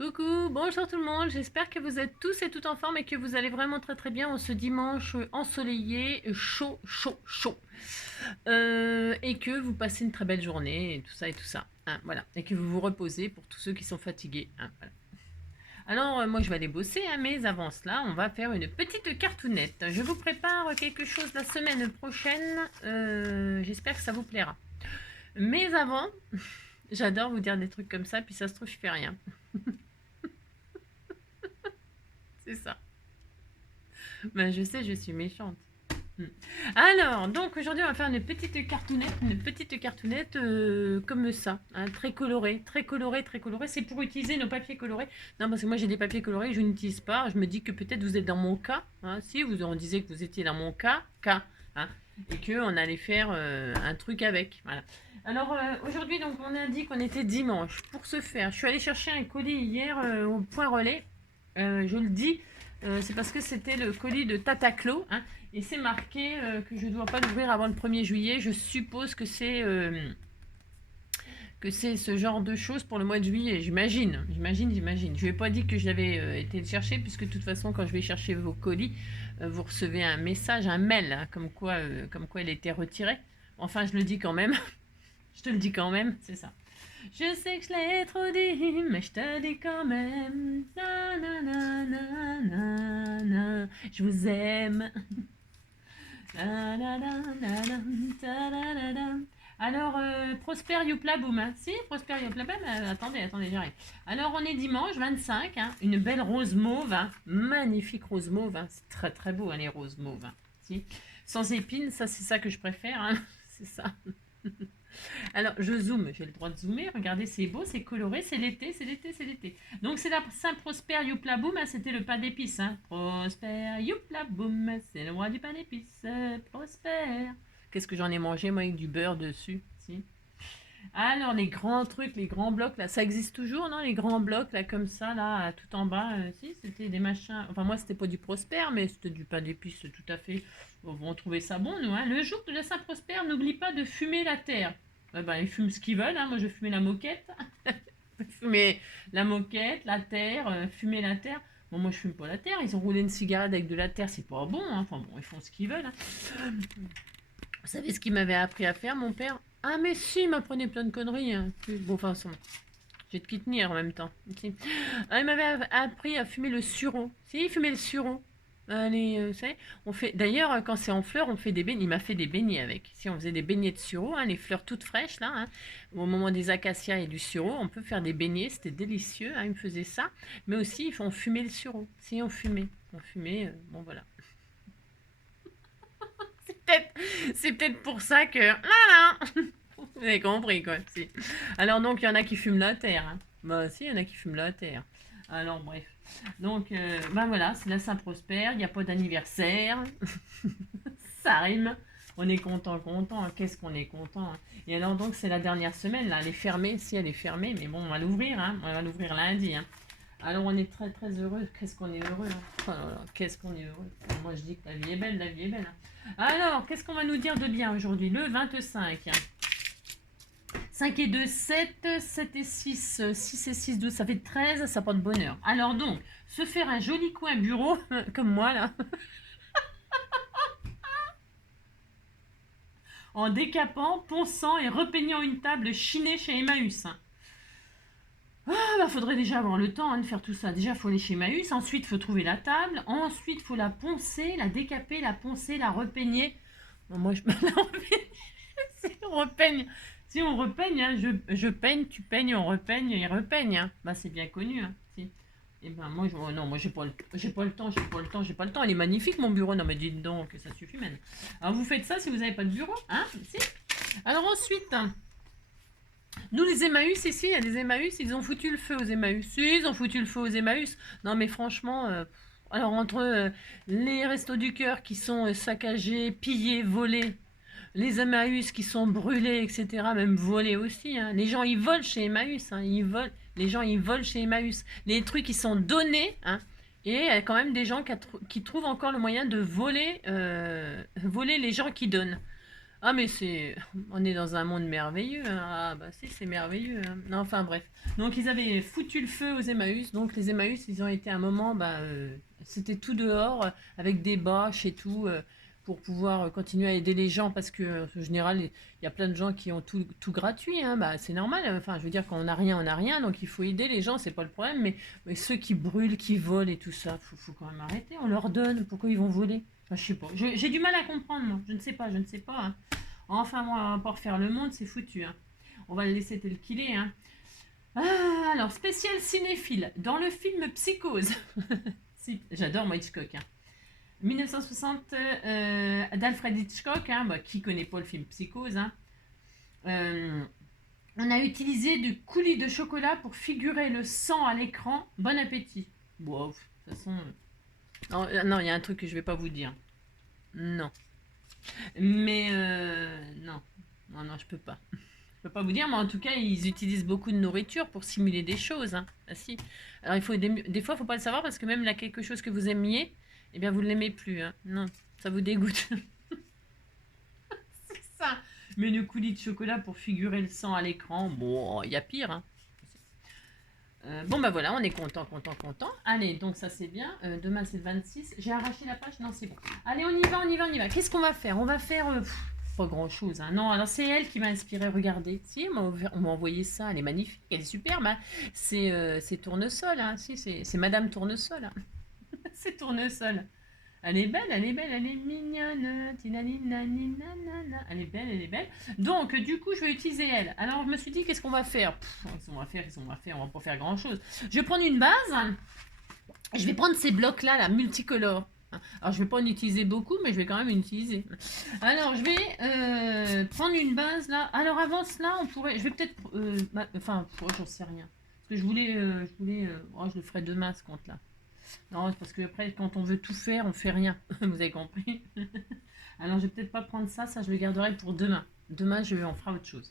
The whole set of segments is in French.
Coucou, bonjour tout le monde, j'espère que vous êtes tous et toutes en forme et que vous allez vraiment très très bien en ce dimanche ensoleillé, chaud. Et que vous passez une très belle journée et tout ça hein, voilà. Et que vous vous reposez pour tous ceux qui sont fatigués. Hein, voilà. Alors moi je vais aller bosser, hein, mais avant cela on va faire une petite cartoonette. Je vous prépare quelque chose la semaine prochaine, j'espère que ça vous plaira. Mais avant, j'adore vous dire des trucs comme ça, puis ça se trouve je fais rien. C'est ça. Ben, je sais, je suis méchante. Alors, donc aujourd'hui, on va faire une petite cartoonette comme ça, hein, très colorée. C'est pour utiliser nos papiers colorés. Non, parce que moi j'ai des papiers colorés que je n'utilise pas. Je me dis que peut-être vous êtes dans mon cas. Hein, si vous en disiez que vous étiez dans mon cas, hein, et qu'on allait faire un truc avec. Voilà. Alors aujourd'hui, donc on a dit qu'on était dimanche. Pour ce faire, je suis allée chercher un colis hier au point relais. Je le dis, c'est parce que c'était le colis de Tataclo, hein, et c'est marqué que je ne dois pas l'ouvrir avant le 1er juillet. Je suppose que c'est ce genre de choses pour le mois de juillet. J'imagine. Je ne lui ai pas dit que j'avais été le chercher, puisque de toute façon, quand je vais chercher vos colis, vous recevez un message, un mail, hein, comme quoi elle était retirée. Enfin, je le dis quand même. Je te le dis quand même, c'est ça. Je sais que je l'ai trop dit, mais je te dis quand même. Na, na, na, na, na, na. Je vous aime. Na, na, na, na, na, ta, da, da, da. Alors, Prosper Youpla Boum. Hein. Si, Prosper Youpla Boum. Attendez, j'arrive. Alors, on est dimanche 25. Hein. Une belle rose mauve. Hein. Magnifique rose mauve. Hein. C'est très très beau, hein, les roses mauves. Hein. Si. Sans épines, ça c'est ça que je préfère. Hein. C'est ça. Alors, je zoome, j'ai le droit de zoomer. Regardez, c'est beau, c'est coloré, c'est l'été. Donc, c'est la Saint-Prosper Youpla Boum, hein, c'était le pain d'épices. Hein. Prosper Youpla Boum, c'est le roi du pain d'épices. Prosper. Qu'est-ce que j'en ai mangé, moi, avec du beurre dessus, si. Alors, les grands trucs, les grands blocs, là, ça existe toujours, non? Les grands blocs, là, comme ça, là, tout en bas, si, c'était des machins. Enfin, moi, c'était pas du Prosper, mais c'était du pain d'épices, tout à fait. On trouvait ça bon, nous, hein. Le jour de la Saint-Prosper, n'oublie pas de fumer la terre. Ils fument ce qu'ils veulent, hein. Moi, je fumais la moquette. Fumer la moquette, la terre, fumer la terre. Bon, moi, je fume pas la terre. Ils ont roulé une cigarette avec de la terre, c'est pas bon, hein. Enfin, bon, ils font ce qu'ils veulent, hein. Vous savez ce qu'il m'avait appris à faire, mon père? Ah, mais si, il m'apprenait plein de conneries. Hein. Bon, enfin, j'ai de qui tenir en même temps. Si. Ah, il m'avait appris à fumer le sureau. Si, il fumait le sureau. Allez, vous savez, on fait. D'ailleurs, quand c'est en fleurs, on fait des beignets. Il m'a fait des beignets avec. Si on faisait des beignets de sureau, hein, les fleurs toutes fraîches là, hein, au moment des acacias et du sureau, on peut faire des beignets. C'était délicieux. Hein, il me faisait ça. Mais aussi, on fumait le sureau. Si on fumait, bon voilà. C'est peut-être pour ça que. Voilà. Vous avez compris, quoi. Si. Alors, donc, il y en a qui fument la terre. Hein. Bah, si, il y en a qui fument la terre. Alors, bref. Donc, voilà, c'est la Saint-Prosper. Il n'y a pas d'anniversaire. Ça rime. On est content. Qu'est-ce qu'on est content. Hein. Et alors, donc, c'est la dernière semaine, là. Elle est fermée. Si, elle est fermée. Mais bon, on va l'ouvrir. Hein. On va l'ouvrir lundi. Hein. Alors, on est très, très heureux. Qu'est-ce qu'on est heureux. Hein. Oh là là, qu'est-ce qu'on est heureux. Moi, je dis que la vie est belle. Hein. Alors, qu'est-ce qu'on va nous dire de bien aujourd'hui? Le 25. 5 et 2, 7, 7 et 6, 6 et 6, 12, ça fait 13, ça porte bonheur. Alors donc, se faire un joli coin bureau, comme moi là, en décapant, ponçant et repeignant une table chinée chez Emmaüs. Faudrait déjà avoir le temps, hein, de faire tout ça. Déjà, il faut aller chez Emmaüs, ensuite, il faut trouver la table, ensuite, il faut la poncer, la décaper, la poncer, la repeigner. Bon, moi, je repeigne. Si on repeigne, hein, je peigne, tu peignes, on repeigne, il repeigne. Hein. Bah, c'est bien connu. Hein, si. Et ben moi, j'ai pas le temps. Il est magnifique mon bureau. Non mais dites donc, ça suffit même. Alors vous faites ça si vous n'avez pas de bureau, hein? Si. Alors ensuite, nous les Emmaüs ici, il y a des Emmaüs, ils ont foutu le feu aux Emmaüs. Si, ils ont foutu le feu aux Emmaüs. Non mais franchement, alors entre les restos du cœur qui sont saccagés, pillés, volés. Les Emmaüs qui sont brûlés, etc., même volés aussi. Hein. Les gens, ils volent chez Emmaüs. Hein. Les gens, ils volent chez Emmaüs. Les trucs, ils sont donnés. Hein. Et il y a quand même des gens qui trouvent encore le moyen de voler les gens qui donnent. Ah, mais c'est. On est dans un monde merveilleux, hein. Ah, bah si, c'est merveilleux, hein. Non, enfin, bref. Donc, ils avaient foutu le feu aux Emmaüs. Donc, les Emmaüs, ils ont été à un moment, bah, c'était tout dehors, avec des bâches et tout, pour pouvoir continuer à aider les gens. Parce que, en général, il y a plein de gens qui ont tout gratuit, hein. Bah, c'est normal. Enfin, je veux dire, quand on n'a rien, on n'a rien. Donc, il faut aider les gens, c'est pas le problème. Mais ceux qui brûlent, qui volent et tout ça, faut quand même arrêter. On leur donne. Pourquoi ils vont voler? Enfin, je sais pas. J'ai du mal à comprendre, moi. Je ne sais pas, je ne sais pas, hein. Enfin, moi, on va pas refaire le monde, c'est foutu, hein. On va le laisser tel qu'il est, hein. Ah, alors, spécial cinéphile. Dans le film Psychose. Si, j'adore moi Hitchcock, hein. 1960 d'Alfred Hitchcock, hein, bah, qui connaît pas le film Psychose, hein. Euh, on a utilisé du coulis de chocolat pour figurer le sang à l'écran. Bon appétit. Bon, de toute façon. Non, non, il y a un truc que je vais pas vous dire. Non. Mais non. Non, non, je peux pas. Je peux pas vous dire, mais en tout cas, ils utilisent beaucoup de nourriture pour simuler des choses, hein. Ah, si. Alors, il faut des fois, il faut pas le savoir parce que même là, quelque chose que vous aimiez, eh bien, vous ne l'aimez plus, hein. Non, ça vous dégoûte. C'est ça. Mais le coulis de chocolat pour figurer le sang à l'écran, bon, il y a pire, hein. Bon, bah voilà, on est content, content, content. Allez, donc ça c'est bien. Demain c'est le 26. J'ai arraché la page, non, c'est bon. Allez, on y va, on y va, on y va. Qu'est-ce qu'on va faire? On va faire pas grand-chose, hein. Non, alors c'est elle qui m'a inspiré. Regardez. Si, on m'a envoyé ça. Elle est magnifique, elle est superbe, hein. C'est Tournesol, hein. Si, c'est Madame Tournesol, hein. C'est Tournesol. Elle est belle, elle est belle, elle est mignonne. Elle est belle, elle est belle. Donc, du coup, je vais utiliser elle. Alors, je me suis dit, qu'est-ce qu'on va faire? Qu'est-ce qu'on va faire? Qu'est-ce qu'on va faire? On va pas faire grand-chose. Je vais prendre une base. Je vais prendre ces blocs-là, là, multicolores. Alors, je vais pas en utiliser beaucoup, mais je vais quand même en utiliser. Alors, je vais prendre une base, là. Alors, avant cela, on pourrait... Je vais peut-être... enfin, j'en sais rien. Parce que je voulais... oh, je le ferai demain, ce compte-là. Non, parce que après, quand on veut tout faire, on fait rien. Vous avez compris? Alors, je vais peut-être pas prendre ça. Ça, je le garderai pour demain. Demain, on fera autre chose.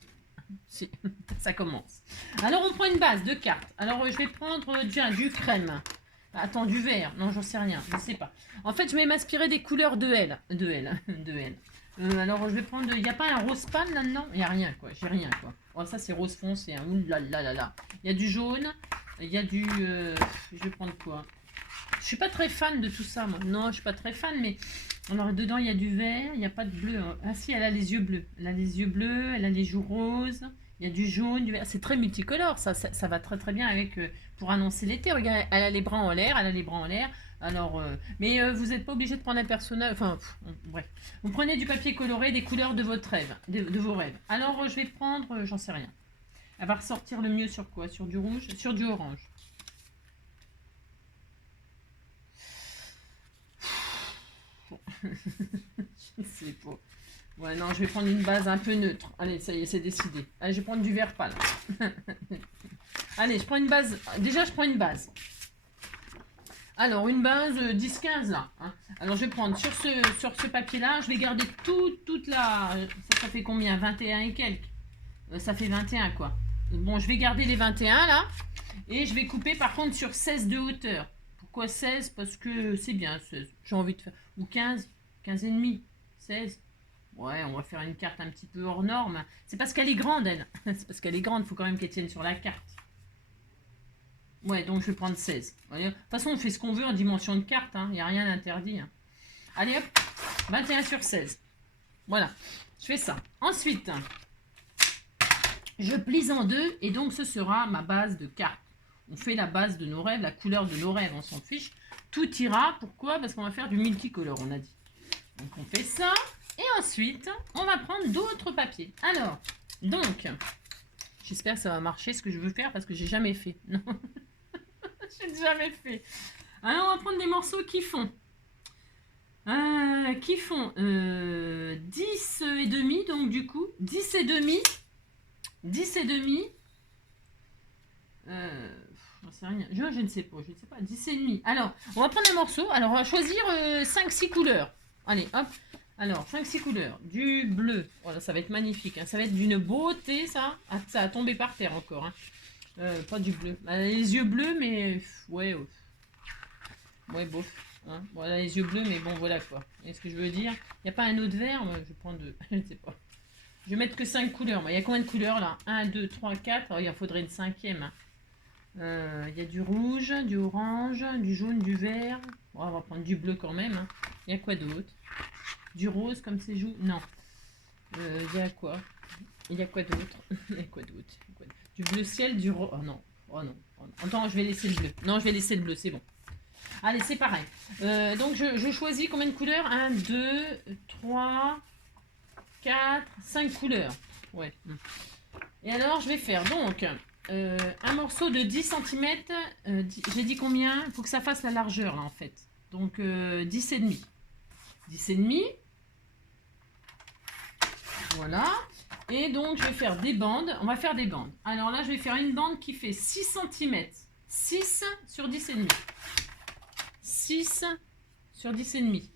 Si, ça commence. Alors, on prend une base de cartes. Alors, je vais prendre du crème. Attends, du vert. Non, j'en sais rien. Je sais pas. En fait, je vais m'inspirer des couleurs de L. De L. De L. Alors, je vais prendre... Il n'y a pas un rose pâle là-dedans? Il n'y a rien, quoi. J'ai rien, quoi. Oh, ça, c'est rose foncé. Hein. Ouh là là là là. Il y a du jaune. Il y a du... Je vais prendre quoi? Je suis pas très fan de tout ça, moi. Non, je suis pas très fan, mais alors dedans il y a du vert, il n'y a pas de bleu, hein. Ah si, elle a les yeux bleus. Elle a les yeux bleus, elle a les joues roses, il y a du jaune, du vert. C'est très multicolore, ça va très très bien avec pour annoncer l'été. Regarde, elle a les bras en l'air, elle a les bras en l'air. Alors, mais vous n'êtes pas obligé de prendre un personnage. Enfin, bref. Vous prenez du papier coloré des couleurs de votre rêve, de vos rêves. Alors, je vais prendre, j'en sais rien. Elle va ressortir le mieux sur quoi? Sur du rouge, sur du orange. Je ne sais pas. Ouais, non, je vais prendre une base un peu neutre. Allez, ça y est, c'est décidé. Allez, je vais prendre du vert pâle. Allez, je prends une base. Déjà, je prends une base. Alors, une base 10-15 là, hein. Alors, je vais prendre sur ce papier-là, je vais garder toute la... Ça fait combien? 21 et quelques. Ça fait 21 quoi. Bon, je vais garder les 21 là. Et je vais couper par contre sur 16 de hauteur. Pourquoi 16? Parce que c'est bien 16. J'ai envie de faire... Ou 15, 15 et demi, 16. Ouais, on va faire une carte un petit peu hors norme. C'est parce qu'elle est grande, elle. C'est parce qu'elle est grande, il faut quand même qu'elle tienne sur la carte. Ouais, donc je vais prendre 16. De toute façon, on fait ce qu'on veut en dimension de carte, hein. Il n'y a rien d'interdit, hein. Allez hop, 21 sur 16. Voilà, je fais ça. Ensuite, je plie en deux et donc ce sera ma base de carte. On fait la base de nos rêves, la couleur de nos rêves, on s'en fiche. Tout ira. Pourquoi? Parce qu'on va faire du multicolore, on a dit. Donc on fait ça. Et ensuite, on va prendre d'autres papiers. Alors, donc, j'espère que ça va marcher ce que je veux faire parce que j'ai jamais fait. Non, j'ai jamais fait. Alors, on va prendre des morceaux qui font 10 et demi, donc du coup, 10 et demi, 10 et demi, je ne sais pas, 10 et demi. Alors, on va prendre un morceau, alors on va choisir 5-6 couleurs. Allez, hop, alors 5-6 couleurs, du bleu, voilà, ça va être magnifique, hein. Ça va être d'une beauté, ça. Ah, ça a tombé par terre encore, hein. Pas du bleu, les yeux bleus, mais ouais, ouais, bof. Hein. Voilà les yeux bleus, mais bon, voilà quoi. Et ce que je veux dire, il n'y a pas un autre vert, moi, je vais prendre deux, je ne sais pas. Je vais mettre que 5 couleurs. Il y a combien de couleurs là? 1, 2, 3, 4. Alors, il en faudrait une cinquième. Hein. Il y a du rouge, du orange, du jaune, du vert. Bon, on va prendre du bleu quand même. Hein. Il y a quoi d'autre? Du rose comme ses joues? Non. Il y a quoi? Il y a quoi d'autre? Il y a quoi d'autre? Du bleu ciel, du rose. Oh non. Oh non. Oh non. Attends, je vais laisser le bleu. Non, je vais laisser le bleu, c'est bon. Allez, c'est pareil. Donc, je choisis combien de couleurs? 1, 2, 3, 4, 5 couleurs. Ouais. Et alors, je vais faire donc un morceau de 10 cm. J'ai dit combien? Il faut que ça fasse la largeur, là, en fait. Donc, 10 et demi. 10 et demi. Voilà. Et donc, je vais faire des bandes. On va faire des bandes. Alors là, je vais faire une bande qui fait 6 cm. 6 sur 10 et demi. 6 sur 10 et demi.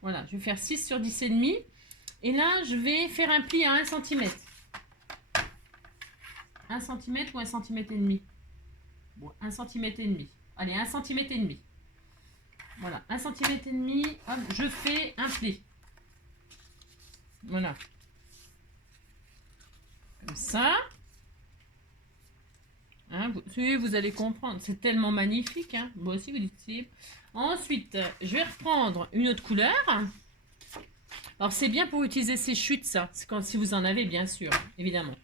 Voilà, je vais faire 6 sur 10 et demi. Et là, je vais faire un pli à 1 cm. 1 cm ou 1 cm et demi. Bon, 1 cm et demi. Allez, 1 cm et demi. Voilà, 1 cm et demi. Hop, je fais un pli. Voilà. Comme ça. Hein, vous allez comprendre. C'est tellement magnifique. Hein. Moi aussi, vous dites si. Ensuite, je vais reprendre une autre couleur. Alors, c'est bien pour utiliser ces chutes, ça. Si vous en avez, bien sûr, évidemment.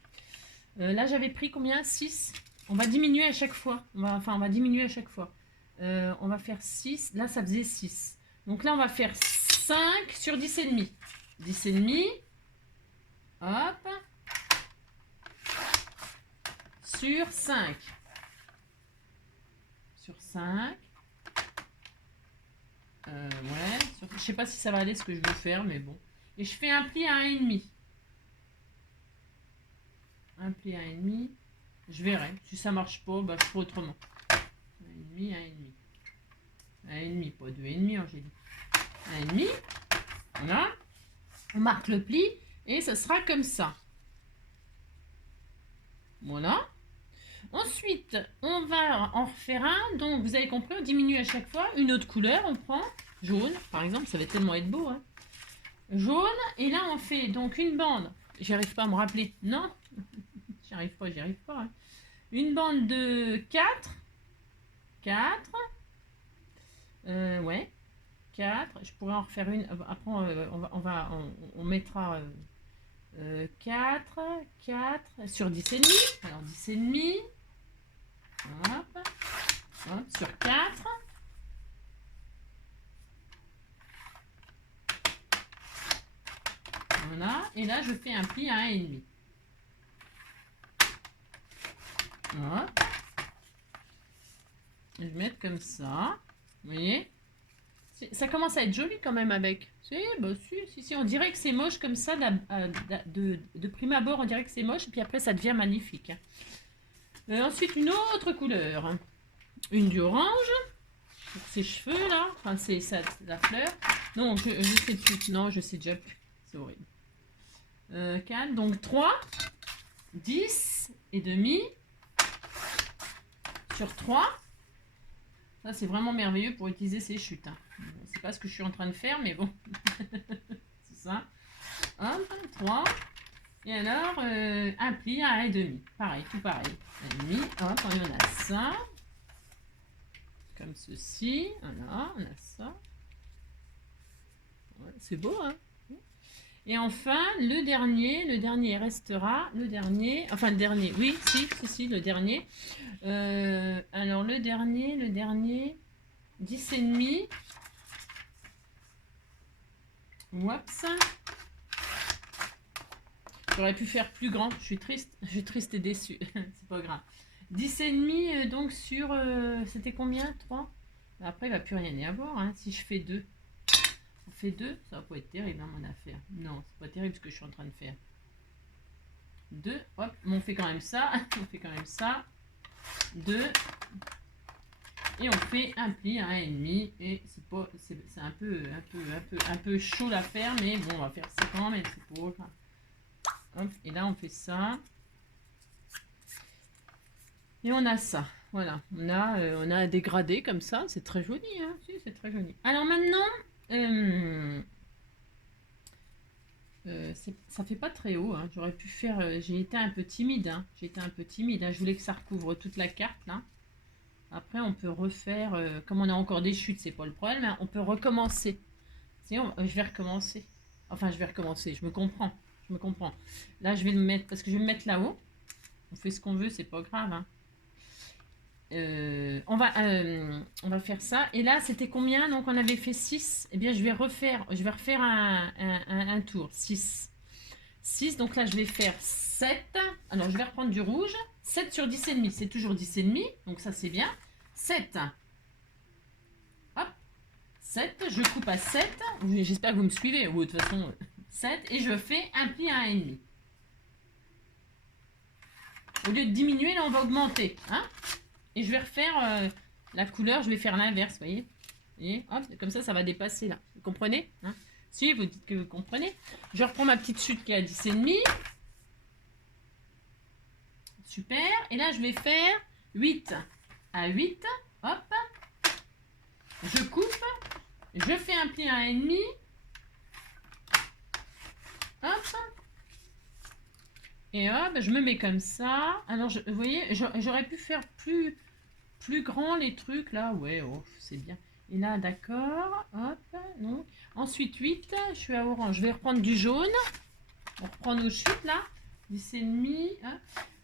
Là, j'avais pris combien? 6. On va diminuer à chaque fois. On va diminuer à chaque fois. On va faire 6. Là, ça faisait 6. Donc là, on va faire 5 sur 10 et demi. 10 et demi. Hop. Sur 5. Sur 5. Ouais. Je sais pas si ça va aller ce que je veux faire, mais bon. Et je fais un pli à 1,5. Un pli à 1,5. Je verrai. Si ça marche pas, bah, je ferai autrement. 1,5, 1,5. 1,5, pas 2,5, j'ai dit. 1,5. Voilà. On marque le pli et ça sera comme ça. Voilà. Ensuite, on va en refaire un. Donc, vous avez compris, on diminue à chaque fois. Une autre couleur, on prend jaune, par exemple. Ça va tellement être beau. Hein. Jaune. Et là, on fait donc une bande. J'arrive pas à me rappeler. Non, j'y arrive pas. Hein. Une bande de 4. 4. Ouais. 4. Je pourrais en refaire une. Après, on mettra 4. 4 sur 10 et demi. Alors, 10 et demi. Hop. Hop. Sur 4. Voilà. Et là, je fais un pli à 1,5. Hop. Je vais mettre comme ça. Vous voyez? Ça commence à être joli quand même avec. Bah, si, on dirait que c'est moche comme ça. De prime abord, on dirait que c'est moche. Et puis après, ça devient magnifique. Ensuite, une autre couleur. Une d'orange. Pour ses cheveux, là. Enfin, c'est ça, la fleur. Non, je sais plus. Non, je sais déjà plus. C'est horrible. 4, donc 3. 10 et demi. Sur 3. Ça, c'est vraiment merveilleux pour utiliser ces chutes. Hein. C'est pas ce que je suis en train de faire, mais bon. C'est ça. 1, 3. Et alors, un pli à 1,5. Pareil, tout pareil. 1,5. Hop, on a ça. Comme ceci. Voilà, on a ça. Ouais, c'est beau, hein. Et enfin, le dernier restera, le dernier, oui, si, le dernier. Alors, le dernier, 10 et demi. Oups. J'aurais pu faire plus grand, je suis triste et déçue, c'est pas grave. 10 et demi, donc sur, c'était combien? 3. Après, il va plus rien y avoir, hein, si je fais 2. On fait 2, ça va pas être terrible, hein, mon affaire. Non, c'est pas terrible ce que je suis en train de faire. 2, hop, mais on fait quand même ça, 2, et on fait un pli à 1,5, et c'est un peu chaud à faire, mais bon, on va faire ça quand même, c'est pour. Hop, et là on fait ça, et on a ça. Voilà, on a un dégradé comme ça, c'est très joli, hein. Si, c'est très joli. Alors maintenant, euh, ça fait pas très haut, hein. J'aurais pu faire. J'ai été un peu timide, hein. J'ai été un peu timide, hein. Je voulais que ça recouvre toute la carte là. Après, on peut refaire. Comme on a encore des chutes, c'est pas le problème, hein. On peut recommencer. Sinon, je vais recommencer. Enfin, je vais recommencer. Je me comprends. Je me comprends. Là, je vais le mettre parce que je vais me mettre là-haut. On fait ce qu'on veut, c'est pas grave, hein. On va faire ça. Et là, c'était combien? Donc, on avait fait 6. Eh bien, je vais refaire un tour. 6. 6. Donc là, je vais faire 7. Alors, je vais reprendre du rouge. 7 sur 10 et demi. C'est toujours 10 et demi. Donc, ça, c'est bien. 7. Hop. 7. Je coupe à 7. J'espère que vous me suivez. Ou de toute façon, 7. Et je fais un pli à 1,5. Au lieu de diminuer, là, on va augmenter. Hein? Et je vais refaire la couleur, je vais faire l'inverse, vous voyez. Et hop, comme ça va dépasser là. Vous comprenez, hein? Si, vous dites que vous comprenez. Je reprends ma petite chute qui est à 10,5. Super. Et là, je vais faire 8 à 8. Hop. Je coupe. Je fais un pli à 1,5. Hop. Et hop, je me mets comme ça. Alors, vous voyez, j'aurais pu faire plus grand les trucs là. Ouais, oh, c'est bien. Et là, d'accord. Hop, non. Ensuite, 8. Je suis à orange. Je vais reprendre du jaune. On reprend nos chutes là. 10,5.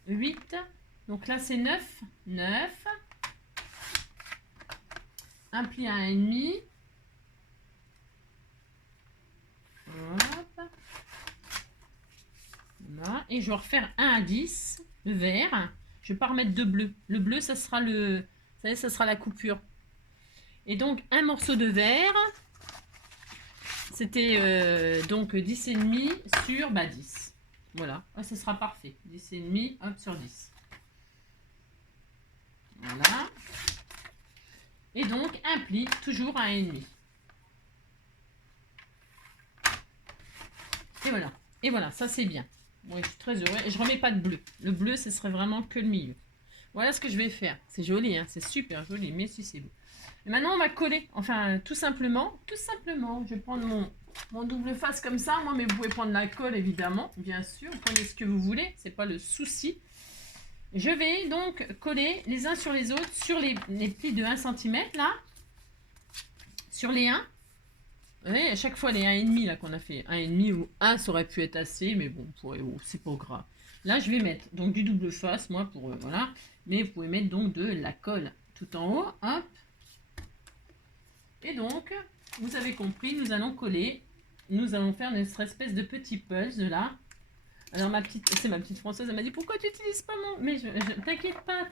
8. Donc là, c'est 9. 9. Un pli à 1,5. Hop. Voilà. Et je vais refaire 1 à 10. Le vert. Je vais pas remettre de bleu. Le bleu, ça sera ça sera la coupure. Et donc, un morceau de verre. C'était donc 10,5 sur 10. Voilà, ça sera parfait. 10,5 hop, sur 10. Voilà. Et donc, un pli, toujours à 1,5. Et voilà. Et voilà, ça c'est bien. Bon, je suis très heureux. Et je remets pas de bleu. Le bleu, ce serait vraiment que le milieu. Voilà ce que je vais faire. C'est joli, hein, c'est super joli, mais si c'est beau. Et maintenant, on va coller. Enfin, tout simplement, je vais prendre mon double face comme ça. Moi, mais vous pouvez prendre la colle, évidemment, bien sûr. Prenez ce que vous voulez, c'est pas le souci. Je vais donc coller les uns sur les autres sur les plis de 1 cm, là. Sur les 1. Vous voyez, à chaque fois, les 1,5 là qu'on a fait. 1,5 ou 1, ça aurait pu être assez, mais bon, c'est pas grave. Là, je vais mettre donc du double face, moi, pour... voilà. Mais vous pouvez mettre donc de la colle tout en haut. Hop. Et donc, vous avez compris, nous allons coller. Nous allons faire notre espèce de petit puzzle là. Alors c'est ma petite Françoise, elle m'a dit pourquoi tu n'utilises pas mon... Mais t'inquiète pas,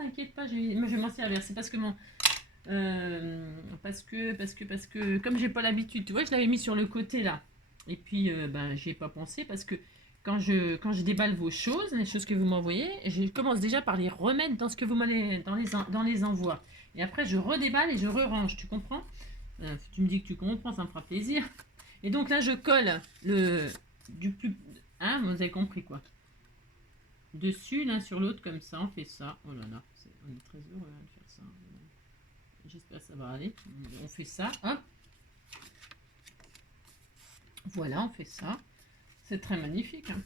je vais m'en servir. C'est parce que parce que comme j'ai pas l'habitude, tu vois, je l'avais mis sur le côté là. Et puis, j'y ai pas pensé parce que quand je déballe vos choses, les choses que vous m'envoyez, je commence déjà par les remettre dans ce que vous m'allez dans les envois. Et après, je redéballe et je re-range, tu comprends? Tu me dis que tu comprends, ça me fera plaisir. Et donc là, je colle du plus... Hein, vous avez compris quoi. Dessus, l'un sur l'autre, comme ça, on fait ça. Oh là là, on est très heureux de faire ça. J'espère que ça va aller. On fait ça, hop. Voilà, on fait ça. C'est très magnifique. Hein.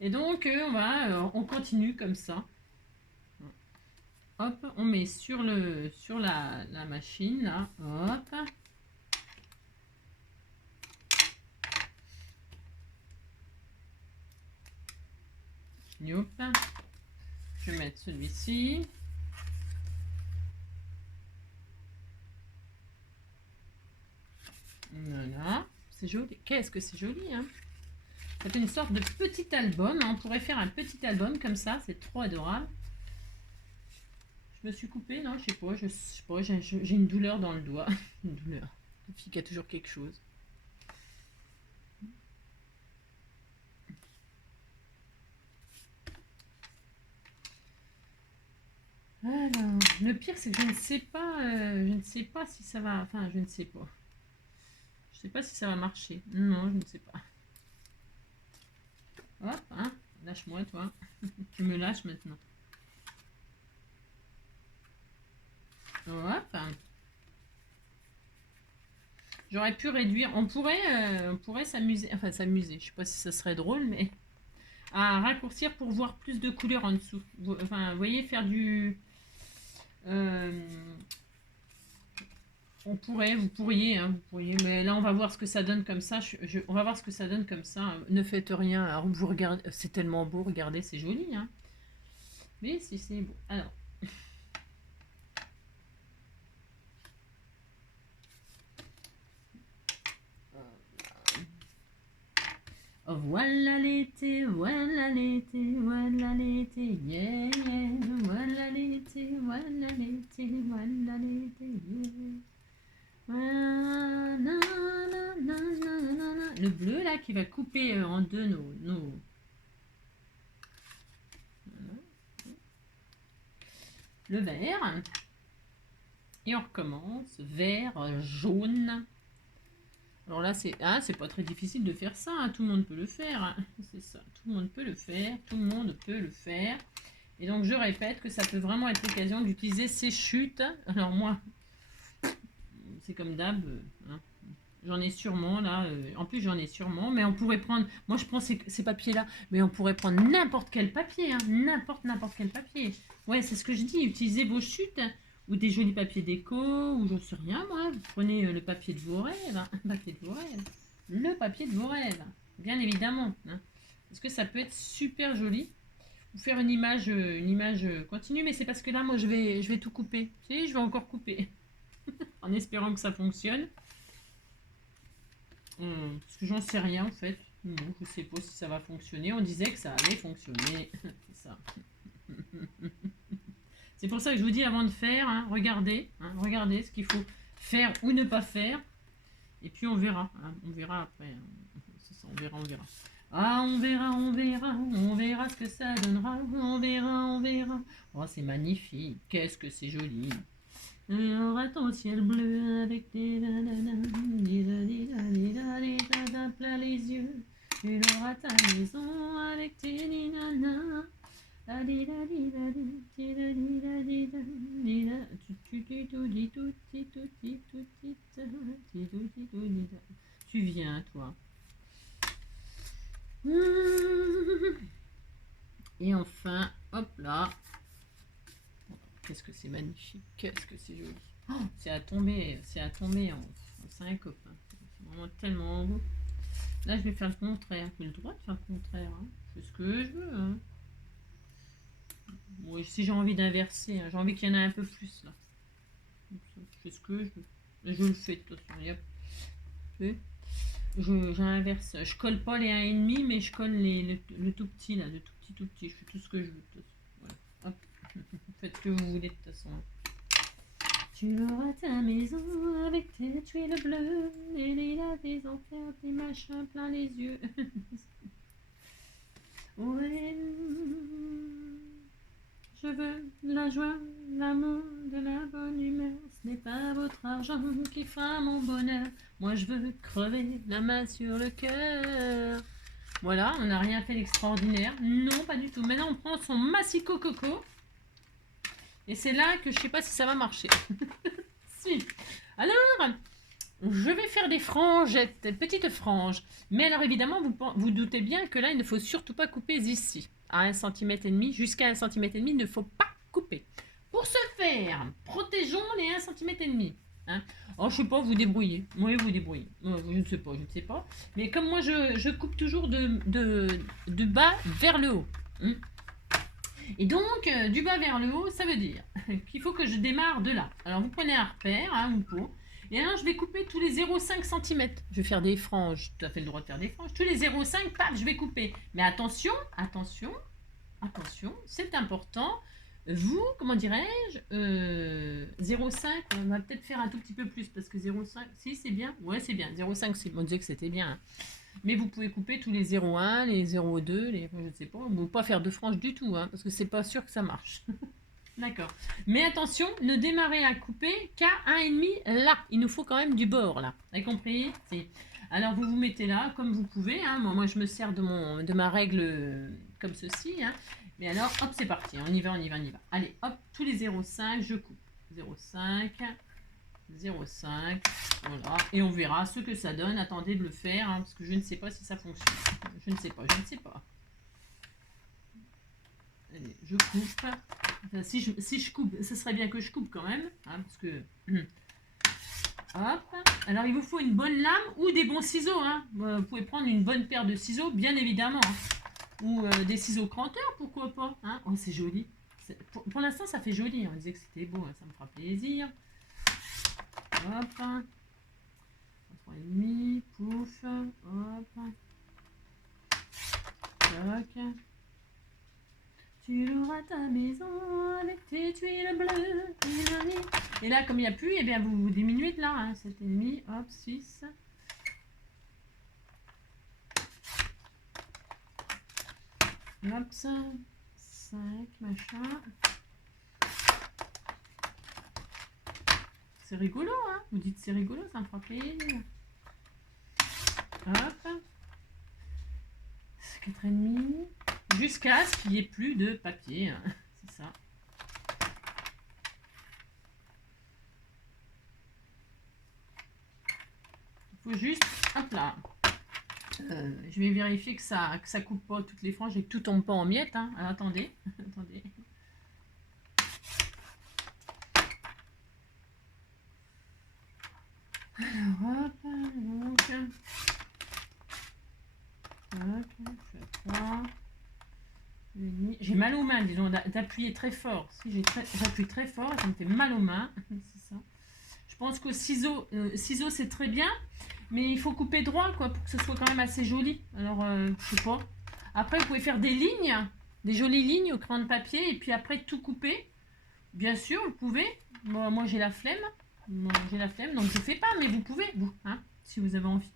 Et donc, on continue comme ça. Hop, on met sur la machine, là. Hop. Hop. Je vais mettre celui-ci. Voilà. C'est joli. Qu'est-ce que c'est joli, hein? Ça fait une sorte de petit album. On pourrait faire un petit album comme ça. C'est trop adorable. Je me suis coupée, non? Je sais pas. J'ai une douleur dans le doigt. Une douleur. Une fille qui a toujours quelque chose. Alors, le pire, c'est que je ne sais pas si ça va... Enfin, je ne sais pas. Je ne sais pas si ça va marcher. Non, je ne sais pas. Hop, hein. Lâche-moi, toi. Tu me lâches maintenant. Hop. J'aurais pu réduire. On pourrait s'amuser. Enfin, s'amuser. Je sais pas si ça serait drôle, mais à raccourcir pour voir plus de couleurs en dessous. Enfin, vous voyez, faire du. euh, vous pourriez, hein, vous pourriez, mais là on va voir ce que ça donne comme ça. On va voir ce que ça donne comme ça. Ne faites rien. Alors vous regardez, c'est tellement beau, regardez, c'est joli, hein. Mais si c'est beau. Alors. Oh, voilà l'été, voilà l'été, voilà l'été, yeah, yeah. Voilà l'été, voilà l'été, voilà l'été, yeah. Le bleu là qui va couper en deux nos... Le vert. Et on recommence. Vert, jaune. Alors là, c'est pas très difficile de faire ça. Hein. Tout le monde peut le faire. Hein. C'est ça. Tout le monde peut le faire. Tout le monde peut le faire. Et donc, je répète que ça peut vraiment être l'occasion d'utiliser ces chutes. Alors moi, c'est comme d'hab. Hein. J'en ai sûrement là. En plus, j'en ai sûrement. Mais on pourrait prendre. Moi, je prends ces papiers-là. Mais on pourrait prendre n'importe quel papier. Hein. N'importe quel papier. Ouais, c'est ce que je dis. Utilisez vos chutes. Ou des jolis papiers déco. Ou j'en sais rien, moi. Vous prenez le papier de vos rêves. Hein. Le papier de vos rêves. Le papier de vos rêves. Bien évidemment. Hein. Parce que ça peut être super joli. Vous faire une image continue. Mais c'est parce que là, moi, je vais tout couper. Tu sais, je vais encore couper. En espérant que ça fonctionne. Parce que j'en sais rien en fait. Non, je sais pas si ça va fonctionner. On disait que ça allait fonctionner. C'est ça. C'est pour ça que je vous dis avant de faire, hein, regardez ce qu'il faut faire ou ne pas faire. Et puis on verra. Hein, on verra après. Hein. C'est ça, on verra. Ah, on verra ce que ça donnera. On verra. Oh, c'est magnifique. Qu'est-ce que c'est joli. Il aura ton ciel bleu avec des plein les yeux. Tu auras ta maison avec tes ninanas. Tu viens, toi. Et enfin, hop là. Qu'est-ce que c'est magnifique, qu'est-ce que c'est joli. Oh, c'est à tomber en syncope. Hein. C'est vraiment tellement beau. Là, je vais faire le contraire. J'ai le droit de faire le contraire. Hein. Je fais ce que je veux. Hein. Bon, si j'ai envie d'inverser, hein, j'ai envie qu'il y en ait un peu plus là. Je fais ce que je veux. Je le fais de toute façon. J'inverse. Je colle pas les 1,5, mais je colle le tout petit là, le tout petit. Je fais tout ce que je veux. Voilà. Hop. Faites ce que vous voulez de toute façon. Tu auras ta maison avec tes tuiles bleues, et des enfers, des machins plein les yeux. Ouais. Je veux la joie, l'amour, de la bonne humeur. Ce n'est pas votre argent qui fera mon bonheur. Moi je veux crever la main sur le cœur. Voilà, on n'a rien fait d'extraordinaire. Non, pas du tout. Maintenant on prend son massicot coco. Et c'est là que je ne sais pas si ça va marcher. Si. Alors, je vais faire des frangettes, des petites franges. Mais alors évidemment, vous doutez bien que là, il ne faut surtout pas couper ici. À 1,5 cm, jusqu'à 1,5 cm, il ne faut pas couper. Pour ce faire, protégeons les 1,5 cm. Hein. Oh, je ne sais pas, vous débrouillez. Oui, vous débrouillez. Je ne sais pas. Mais comme moi, je coupe toujours du bas vers le haut. Hein. Et donc, du bas vers le haut, ça veut dire qu'il faut que je démarre de là. Alors, vous prenez un repère, un pot, et alors je vais couper tous les 0,5 cm. Je vais faire des franges, tout à fait le droit de faire des franges. Tous les 0,5, paf, je vais couper. Mais attention, c'est important. Vous, comment dirais-je, 0,5, on va peut-être faire un tout petit peu plus, parce que 0,5, si c'est bien, ouais c'est bien, 0,5, on disait que c'était bien. Hein. Mais vous pouvez couper tous les 0,1, les 0,2, je ne sais pas, vous ne pouvez pas faire de franges du tout, hein, parce que c'est pas sûr que ça marche. D'accord. Mais attention, ne démarrez à couper qu'à 1,5 là. Il nous faut quand même du bord là. Vous avez compris? Si. Alors vous vous mettez là comme vous pouvez. Hein. Moi je me sers de ma règle comme ceci. Hein. Mais alors hop c'est parti. On y va. Allez hop, tous les 0,5 je coupe. 0,5, 0,5, voilà, et on verra ce que ça donne. Attendez de le faire, hein, parce que je ne sais pas si ça fonctionne. Je ne sais pas, je ne sais pas. Allez, je coupe. Enfin, si je coupe, ce serait bien que je coupe quand même, hein, parce que... Hop. Alors, il vous faut une bonne lame ou des bons ciseaux. Hein. Vous pouvez prendre une bonne paire de ciseaux, bien évidemment. Hein. Ou des ciseaux cranteurs, pourquoi pas. Hein. Oh, c'est joli. Pour l'instant, ça fait joli. On disait que c'était beau, hein. Ça me fera plaisir. Hop. 3,5. Pouf. Hop. Tac. Tu loueras ta maison avec tes tuiles bleues. Et là, comme il n'y a plus, eh bien, vous diminuez de là. Hein. 7,5. Hop, 6. Hop, 5, machin. C'est rigolo, hein. Vous dites c'est rigolo, ça me fera plaisir. Hop. 4,5. Jusqu'à ce qu'il n'y ait plus de papier. Hein. C'est ça. Il faut juste... Hop là. Je vais vérifier que ça coupe pas toutes les franges et que tout tombe pas en miettes. Hein. Alors, attendez. Attendez. Alors, hop. Donc... je fais 3. J'ai mal aux mains, disons, d'appuyer très fort. Si j'appuie très fort, ça me fait mal aux mains. C'est ça. Je pense qu'au ciseau, c'est très bien, mais il faut couper droit, quoi, pour que ce soit quand même assez joli. Alors, je sais pas. Après, vous pouvez faire des lignes, des jolies lignes au crayon de papier, et puis après tout couper. Bien sûr, vous pouvez. Moi j'ai la flemme. J'ai la flemme, donc je fais pas, mais vous pouvez, vous, hein, si vous avez envie.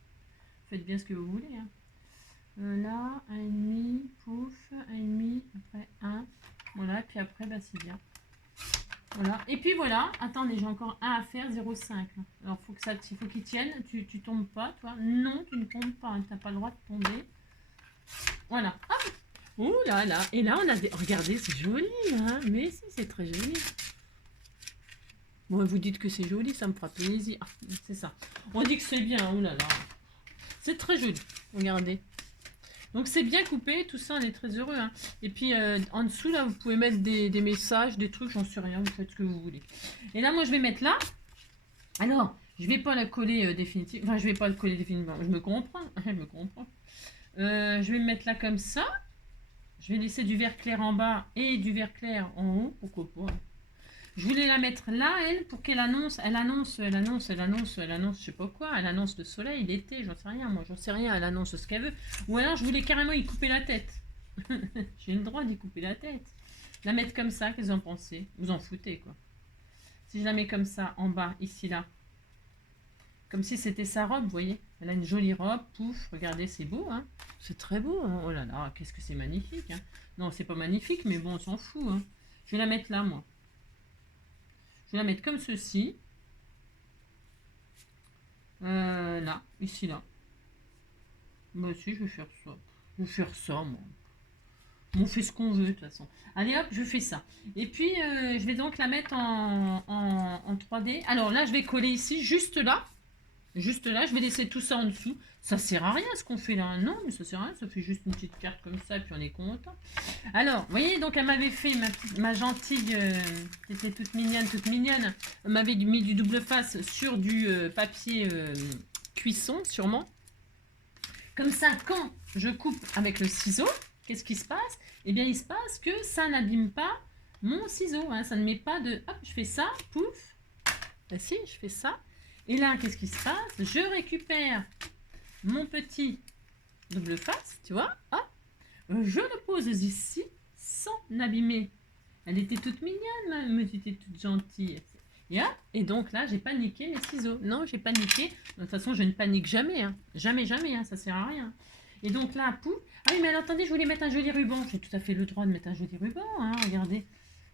Faites bien ce que vous voulez. Hein. Là, 1,5, pouf, 1,5, après 1. Voilà, et puis après, bah, c'est bien. Voilà, et puis voilà. Attendez, j'ai encore un à faire, 0,5. Alors, il faut qu'il tienne. Tu tombes pas, toi. Non, tu ne tombes pas. Hein, tu n'as pas le droit de tomber. Voilà. Hop. Ouh là là. Et là, on a des... Regardez, c'est joli. Hein, mais si, c'est très joli. Bon, vous dites que c'est joli, ça me fera plaisir. C'est ça. On dit que c'est bien. Ouh là là. C'est très joli. Regardez. Donc c'est bien coupé, tout ça, on est très heureux. Hein. Et puis en dessous, là, vous pouvez mettre des messages, des trucs, j'en sais rien, vous faites ce que vous voulez. Et là, moi, je vais mettre là. Alors, je vais pas la coller définitivement. Enfin, je vais pas le coller définitivement. Je me comprends. Je me comprends. Je vais me mettre là comme ça. Je vais laisser du vert clair en bas et du vert clair en haut. Pourquoi pas. Je voulais la mettre là, elle, pour qu'elle annonce, je sais pas quoi, elle annonce le soleil, l'été, j'en sais rien, moi, j'en sais rien, elle annonce ce qu'elle veut. Ou alors, je voulais carrément y couper la tête. J'ai le droit d'y couper la tête. La mettre comme ça, qu'est-ce que vous en pensez? Vous en foutez, quoi. Si je la mets comme ça, en bas, ici, là, comme si c'était sa robe, vous voyez. Elle a une jolie robe, pouf, regardez, c'est beau, hein. C'est très beau, hein. Oh là là, qu'est-ce que c'est magnifique, hein. Non, c'est pas magnifique, mais bon, on s'en fout, hein. Je vais la mettre là, moi. Je vais la mettre comme ceci. Là, ici, là. Moi aussi, je vais faire ça. Je vais faire ça, moi. On fait ce qu'on veut, de toute façon. Allez, hop, je fais ça. Et puis, je vais donc la mettre en 3D. Alors là, je vais coller ici, juste là. Juste là, je vais laisser tout ça en dessous. Ça sert à rien ce qu'on fait là. Non, mais ça sert à rien. Ça fait juste une petite carte comme ça, et puis on est content. Alors, vous voyez, donc elle m'avait fait ma gentille, qui était toute mignonne, Elle m'avait mis du double face sur du papier cuisson, sûrement. Comme ça, quand je coupe avec le ciseau, qu'est-ce qui se passe? Eh bien, il se passe que ça n'abîme pas mon ciseau. Hein. Ça ne met pas de... Hop, je fais ça, pouf. Ben, si, je fais ça. Et là, qu'est-ce qui se passe? Je récupère mon petit double face, tu vois. Hop. Je le pose ici sans l'abîmer. Elle était toute mignonne, mais tu étais toute gentille. Et donc là, j'ai paniqué mes ciseaux. Non, j'ai paniqué. De toute façon, je ne panique jamais. Hein. Jamais, jamais. Hein. Ça sert à rien. Et donc là, pouf. Ah oui, mais alors, attendez, je voulais mettre un joli ruban. J'ai tout à fait le droit de mettre un joli ruban. Hein. Regardez.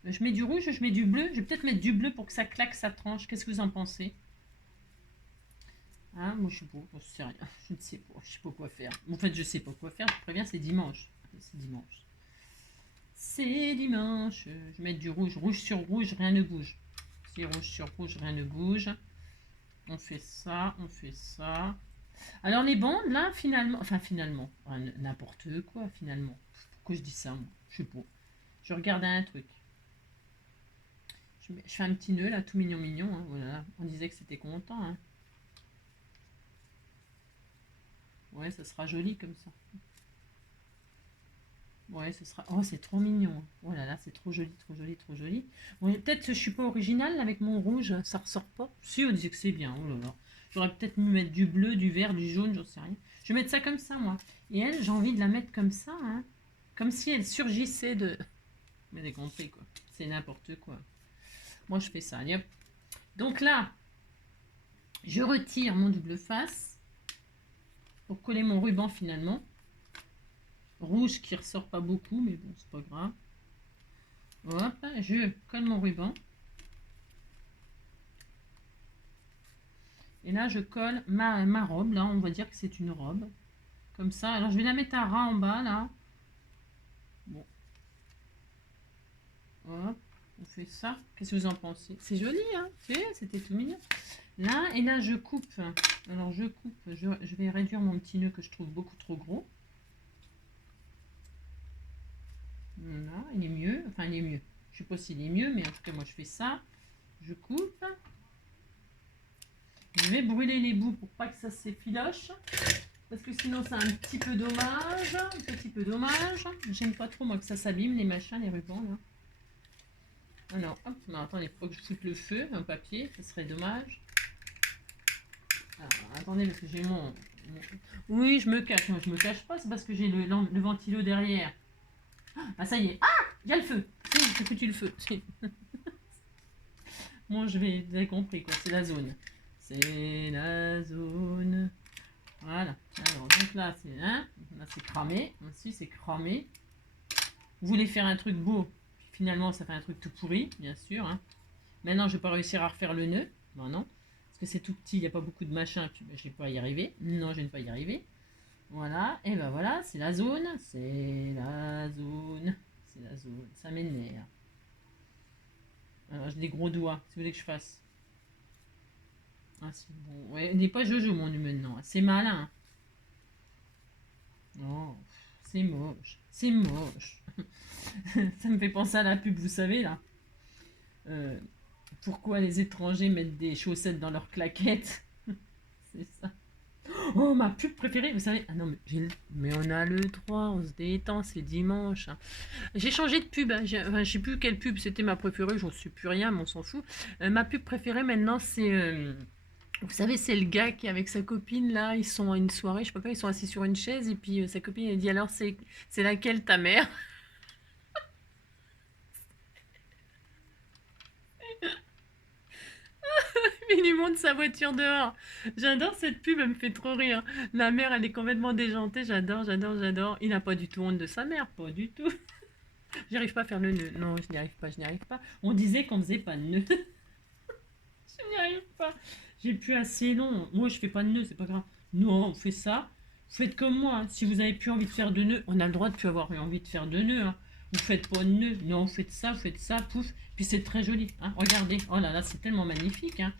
Je mets du rouge, je mets du bleu. Je vais peut-être mettre du bleu pour que ça claque, ça tranche. Qu'est-ce que vous en pensez? Hein, moi, je sais pas. Je sais rien. Je ne sais pas. Je sais pas quoi faire. En fait, je sais pas quoi faire. Je préviens, c'est dimanche. C'est dimanche. C'est dimanche. Je vais mettre du rouge. Rouge sur rouge, rien ne bouge. Si rouge sur rouge, rien ne bouge. On fait ça, on fait ça. Alors les bandes, là, finalement... Enfin, finalement, n'importe quoi, finalement. Pourquoi je dis ça, moi? Je sais pas. Je regardais un truc. Je fais un petit nœud, là, tout mignon, mignon. Hein, voilà. On disait que c'était content. Hein. Ouais, ça sera joli comme ça. Ouais, ce sera... Oh, c'est trop mignon. Oh là là, c'est trop joli, trop joli, trop joli. Bon, peut-être que je suis pas originale avec mon rouge, ça ressort pas. Si, on disait que c'est bien. Oh là là. J'aurais peut-être pu mettre du bleu, du vert, du jaune, j'en sais rien. Je vais mettre ça comme ça, moi. Et elle, j'ai envie de la mettre comme ça, hein. Comme si elle surgissait de... Vous avez compris, quoi. C'est n'importe quoi. Moi, je fais ça. Allez, hop. Donc là, je retire mon double face pour coller mon ruban finalement. Rouge qui ressort pas beaucoup, mais bon, c'est pas grave. Hop, je colle mon ruban. Et là, je colle ma robe. Là, on va dire que c'est une robe. Comme ça. Alors, je vais la mettre à ras en bas, là. Bon. Hop, on fait ça. Qu'est-ce que vous en pensez? C'est joli, hein? C'était tout mignon. Là, et là, je coupe. Alors, je coupe. Je vais réduire mon petit nœud que je trouve beaucoup trop gros. Voilà, il est mieux. Enfin, il est mieux. Je sais pas s'il est mieux, mais en tout cas, moi, je fais ça. Je coupe. Je vais brûler les bouts pour pas que ça s'effiloche. Parce que sinon, c'est un petit peu dommage. Un petit peu dommage. J'aime pas trop, moi, que ça s'abîme, les machins, les rubans, là. Alors, hop. Non, attendez, il faut que je foute le feu, un papier. Ça serait dommage. Alors, attendez, parce que j'ai mon... Oui, je me cache. Moi, je me cache pas. C'est parce que j'ai le ventilo derrière. Ah, ça y est. Ah, il y a le feu. J'ai foutu le feu. Bon, vous avez compris, quoi. C'est la zone. C'est la zone. Voilà. Alors, donc là, c'est cramé. Ainsi, c'est cramé. Vous voulez faire un truc beau. Finalement, ça fait un truc tout pourri, bien sûr. Hein. Maintenant, je vais pas réussir à refaire le nœud. Non, non. Parce que c'est tout petit, il n'y a pas beaucoup de machin. Puis, ben, je vais pas y arriver. Non, je vais ne pas y arriver. Voilà. Et ben voilà, c'est la zone. C'est la zone. C'est la zone. Ça m'énerve. Alors, j'ai des gros doigts. Si vous voulez que je fasse. Ah, c'est bon. Ouais, il n'est pas Jojo, mon humain, maintenant. C'est malin. Oh, c'est moche. C'est moche. Ça me fait penser à la pub, vous savez, là. Pourquoi les étrangers mettent des chaussettes dans leurs claquettes? C'est ça. Oh, ma pub préférée, vous savez. Ah non, mais on a le 3, on se détend, c'est dimanche. Hein. J'ai changé de pub. Hein. Je sais plus quelle pub c'était ma préférée, j'en sais plus rien, mais on s'en fout. Ma pub préférée maintenant, c'est... vous savez, c'est le gars qui est avec sa copine, là, ils sont à une soirée, je sais pas quoi, ils sont assis sur une chaise, et puis sa copine, elle dit, alors, c'est laquelle ta mère? Il lui montre sa voiture dehors. J'adore cette pub, elle me fait trop rire. La mère, elle est complètement déjantée, j'adore, j'adore, j'adore. Il n'a pas du tout honte de sa mère, pas du tout. J'arrive pas à faire le nœud. Non, je n'y arrive pas, je n'y arrive pas. On disait qu'on faisait pas de nœud. Je n'y arrive pas. J'ai plus assez long. Moi, je fais pas de nœud, c'est pas grave. Non, on fait ça. Faites comme moi. Hein. Si vous avez plus envie de faire de nœud, on a le droit de plus avoir envie de faire de nœud. Hein. Vous faites pas de nœud. Non, faites ça, pouf. Puis c'est très joli. Hein. Regardez. Oh là là, c'est tellement magnifique. Hein.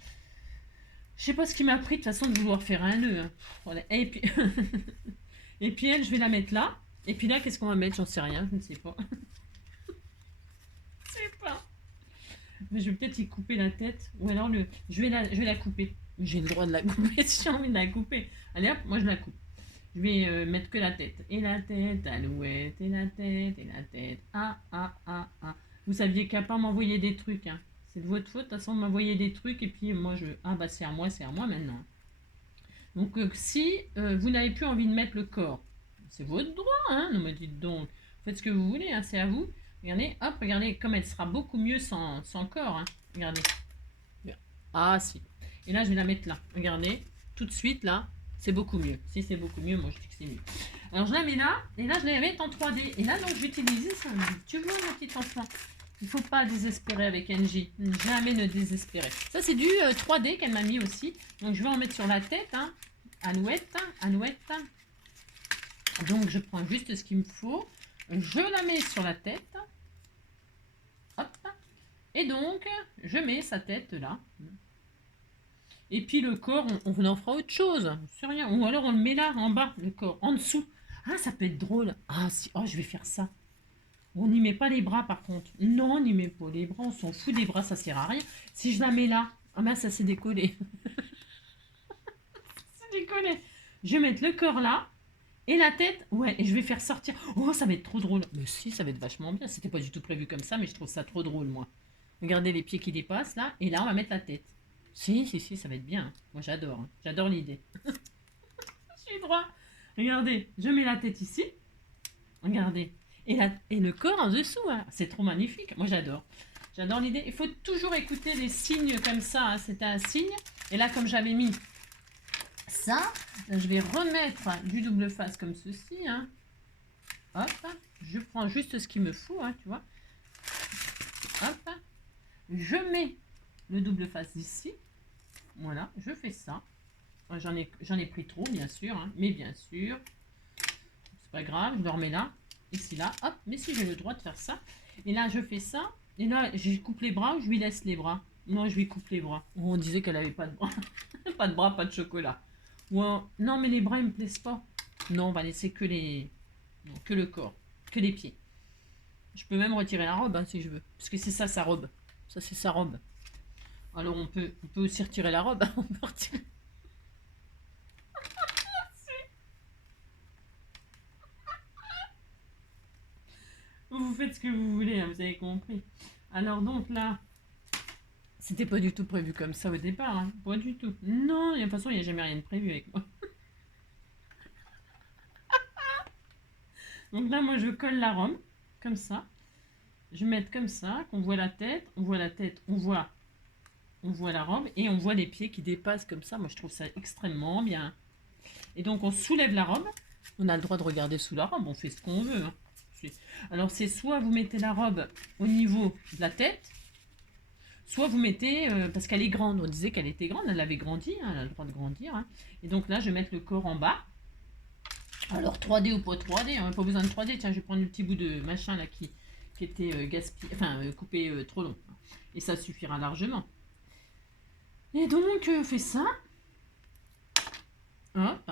Je sais pas ce qui m'a pris de toute façon de vouloir faire un nœud. Hein. Voilà. Et puis... Et puis elle, je vais la mettre là. Et puis là, qu'est-ce qu'on va mettre? J'en sais rien, je ne sais pas. Je sais pas. Mais je vais peut-être y couper la tête. Ou alors, je vais la couper. J'ai le droit de la couper si j'ai envie de la couper. Allez hop, moi je la coupe. Je vais mettre que la tête. Et la tête, alouette. Et la tête, et la tête. Ah, ah, ah, ah. Vous saviez qu'à pas m'envoyer des trucs. Hein. C'est de votre faute, de toute façon, de m'envoyer des trucs. Et puis moi, ah bah c'est à moi maintenant. Donc si vous n'avez plus envie de mettre le corps, c'est votre droit. Hein. Non mais dites donc. Faites ce que vous voulez, hein, c'est à vous. Regardez, hop, regardez, comme elle sera beaucoup mieux sans corps. Hein. Regardez. Ah, si. Et là, je vais la mettre là. Regardez, tout de suite, là, c'est beaucoup mieux. Si c'est beaucoup mieux, moi, je dis que c'est mieux. Alors, je la mets là, et là, je la mets en 3D. Et là, donc, je vais utiliser ça. Tu vois, mon petit enfant, il ne faut pas désespérer avec NJ. Jamais ne désespérer. Ça, c'est du 3D qu'elle m'a mis aussi. Donc, je vais en mettre sur la tête. Hein. Alouette, alouette. Donc, je prends juste ce qu'il me faut. Je la mets sur la tête. Hop. Et donc, je mets sa tête là. Et puis le corps, on en fera autre chose. C'est rien. Ou alors on le met là, en bas, le corps, en dessous. Ah, ça peut être drôle. Ah, si. Oh, je vais faire ça. On n'y met pas les bras par contre. Non, on n'y met pas les bras. On s'en fout des bras, ça sert à rien. Si je la mets là, ah ben ça s'est décollé. C'est décollé. Je vais mettre le corps là. Et la tête, ouais, et je vais faire sortir. Oh, ça va être trop drôle. Mais si, ça va être vachement bien. C'était pas du tout prévu comme ça, mais je trouve ça trop drôle, moi. Regardez les pieds qui dépassent là. Et là, on va mettre la tête. Si, si, si, ça va être bien. Moi, j'adore. Hein. J'adore l'idée. Je suis droit. Regardez, je mets la tête ici. Regardez. Et le corps en dessous. Hein. C'est trop magnifique. Moi, j'adore. J'adore l'idée. Il faut toujours écouter les signes comme ça. Hein. C'était un signe. Et là, comme j'avais mis ça, je vais remettre du double face comme ceci. Hein. Hop. Je prends juste ce qu'il me faut. Hein, tu vois. Hop. Je mets le double face ici. Voilà. Je fais ça. J'en ai pris trop, bien sûr. Hein, mais bien sûr. C'est pas grave. Je le remets là. Ici, là. Hop. Mais si j'ai le droit de faire ça. Et là, je fais ça. Et là, je coupe les bras ou je lui laisse les bras. Moi, je lui coupe les bras. On disait qu'elle avait pas de bras. Pas de bras, pas de chocolat. Ouais. Non, mais les bras, ils me plaisent pas. Non, on va laisser que les... Non, que le corps. Que les pieds. Je peux même retirer la robe, hein, si je veux. Parce que c'est ça, sa robe. Ça, c'est sa robe. Alors, on peut aussi retirer la robe. On peut retirer... Vous faites ce que vous voulez, hein, vous avez compris. Alors, donc, là... C'était pas du tout prévu comme ça au départ. Hein. Pas du tout. Non, de toute façon, il n'y a jamais rien de prévu avec moi. Donc là, moi, je colle la robe. Comme ça. Je vais mettre comme ça, qu'on voit la tête, on voit la tête, on voit la robe et on voit les pieds qui dépassent comme ça. Moi, je trouve ça extrêmement bien. Et donc, on soulève la robe. On a le droit de regarder sous la robe, on fait ce qu'on veut. Hein. Alors, c'est soit vous mettez la robe au niveau de la tête, soit vous mettez, parce qu'elle est grande, on disait qu'elle était grande, elle avait grandi, hein, elle a le droit de grandir. Hein. Et donc là, je vais mettre le corps en bas. Alors, 3D ou pas 3D, hein, pas besoin de 3D. Tiens, je vais prendre le petit bout de machin là qui était gaspillé, enfin coupé trop long. Et ça suffira largement. Et donc, fais ça. Hop.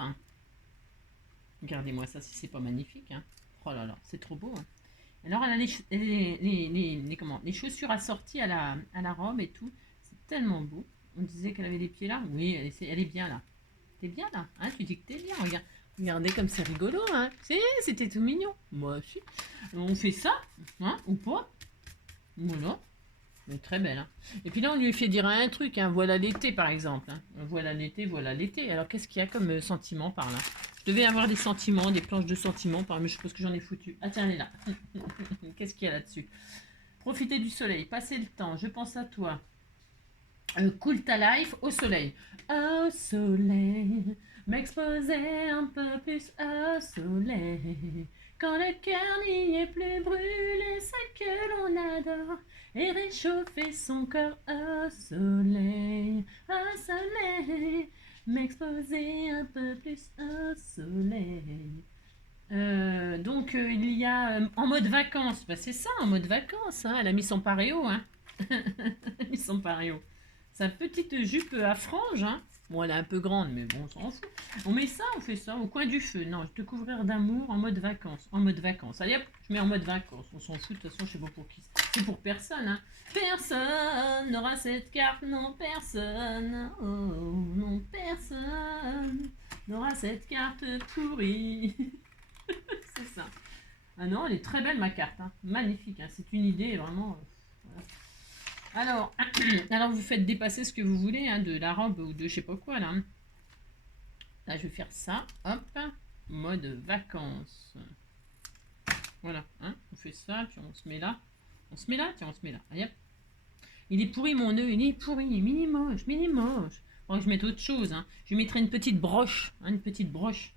Regardez-moi ça, si c'est pas magnifique. Hein. Oh là là, c'est trop beau. Hein. Alors, elle a les chaussures assorties à la robe et tout. C'est tellement beau. On disait qu'elle avait les pieds là. Oui, elle est bien là. T'es bien là. Hein, tu dis que t'es bien. Regarde. Regardez comme c'est rigolo. Hein. C'était tout mignon. Moi aussi. On fait ça. Hein, ou pas. Voilà. Mais très belle. Hein. Et puis là, on lui fait dire un truc. Hein. Voilà l'été, par exemple. Hein. Voilà l'été, voilà l'été. Alors, qu'est-ce qu'il y a comme sentiment par là? Je devais avoir des sentiments, des planches de sentiments, mais je suppose que j'en ai foutu. Ah tiens, elle est là. Qu'est-ce qu'il y a là-dessus? Profiter du soleil, passer le temps, je pense à toi. Cool ta life au soleil. Au soleil, m'exposer un peu plus au soleil. Quand le cœur n'y est plus brûlé, c'est que l'on adore. Et réchauffer son corps au soleil, m'exposer un peu plus au soleil. Donc il y a en mode vacances, bah, c'est ça en mode vacances, hein. Elle a mis son paréo, hein. Elle a mis son paréo. Sa petite jupe à franges, hein. Bon, elle est un peu grande, mais bon, on s'en fout. On met ça, on fait ça, au coin du feu. Non, je te couvrir d'amour en mode vacances. En mode vacances. Allez hop, je mets en mode vacances. On s'en fout, de toute façon, je sais pas pour qui. C'est pour personne, hein. Personne n'aura cette carte, non, personne. Oh, non, personne n'aura cette carte pourrie. C'est ça. Ah non, elle est très belle, ma carte. Hein. Magnifique, hein. C'est une idée, vraiment... voilà. Alors, vous faites dépasser ce que vous voulez, hein, de la robe ou de je sais pas quoi, là. Là, je vais faire ça. Hop. Mode vacances. Voilà. Hein, on fait ça, puis on se met là. On se met là, tiens, on se met là. Allez, hop. Il est pourri, mon nœud. Il est pourri. Il est moche. Mais il est moche. Bon, je vais mettre autre chose. Hein. Je vais mettre une petite broche. Hein, une petite broche.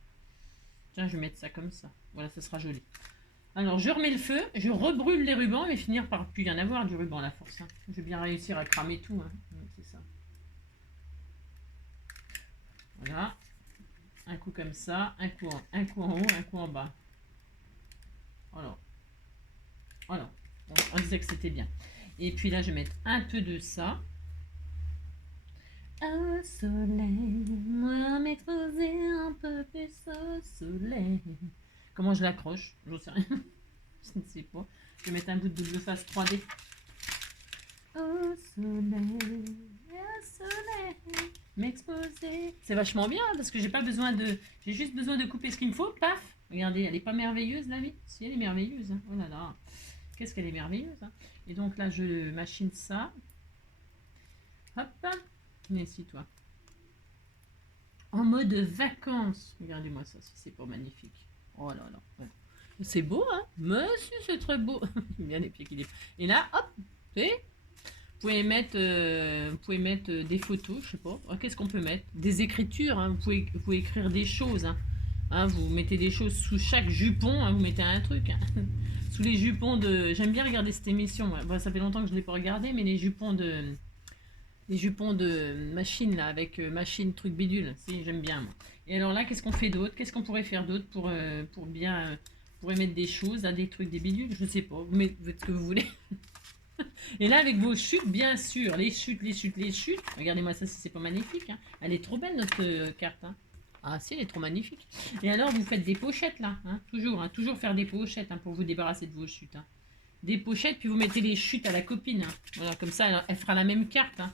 Tiens, je vais mettre ça comme ça. Voilà, ça sera joli. Alors, je remets le feu, je rebrûle les rubans et finir par plus y en avoir du ruban à la force. Hein. Je vais bien réussir à cramer tout. Hein. C'est ça. Voilà. Un coup comme ça, un coup en haut, un coup en bas. Voilà. On disait que c'était bien. Et puis là, je vais mettre un peu de ça. Au soleil, moi m'exposer un peu plus au soleil. Comment je l'accroche? J'en sais rien. Je ne sais pas. Je vais mettre un bout de double face 3D. Au soleil, m'exposer. C'est vachement bien parce que j'ai pas besoin de. J'ai juste besoin de couper ce qu'il me faut. Paf! Regardez, elle est pas merveilleuse la vie? Si, elle est merveilleuse. Hein. Oh là là. Qu'est-ce qu'elle est merveilleuse. Hein. Et donc là, je machine ça. Hop. Mais si, toi. En mode vacances. Regardez-moi ça, si c'est pas magnifique. Oh là là. Ouais. C'est beau, hein? Monsieur, c'est très beau. J'aime bien les pieds qu'il est. Et là, hop, vous voyez? Vous pouvez mettre des photos, je sais pas. Qu'est-ce qu'on peut mettre? Des écritures, hein. Vous pouvez écrire des choses. Hein. Hein, vous mettez des choses sous chaque jupon, hein, vous mettez un truc. Hein. Sous les jupons de... J'aime bien regarder cette émission. Ouais. Bon, ça fait longtemps que je ne l'ai pas regardé, mais les jupons de machine, là, avec machine, truc bidule. Si, j'aime bien, moi. Et alors là, qu'est-ce qu'on fait d'autre? Qu'est-ce qu'on pourrait faire d'autre pour bien... pourrait mettre des choses, des trucs, des bidules, je sais pas. Vous mettez ce que vous voulez. Et là, avec vos chutes, bien sûr, les chutes. Regardez-moi ça, si c'est pas magnifique. Hein. Elle est trop belle, notre carte. Hein. Ah si, elle est trop magnifique. Et alors, vous faites des pochettes, là. Hein, toujours faire des pochettes hein, pour vous débarrasser de vos chutes. Hein. Des pochettes, puis vous mettez les chutes à la copine. Hein. Voilà, comme ça, elle fera la même carte. Hein.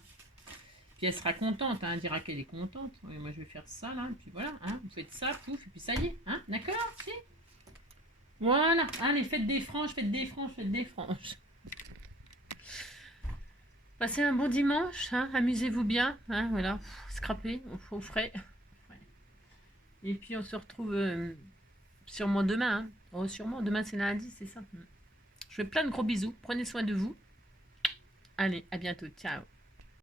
Puis elle sera contente, hein, elle dira qu'elle est contente. Oui, moi, je vais faire ça, là. Puis voilà, hein, vous faites ça, pouf, et puis ça y est. Hein, d'accord, si. Voilà. Allez, faites des franges. Passez un bon dimanche, hein, amusez-vous bien, hein, voilà, scrapez au frais. Et puis on se retrouve sûrement demain. Hein. Oh, sûrement, demain c'est lundi, c'est ça. Je fais plein de gros bisous, prenez soin de vous. Allez, à bientôt, ciao.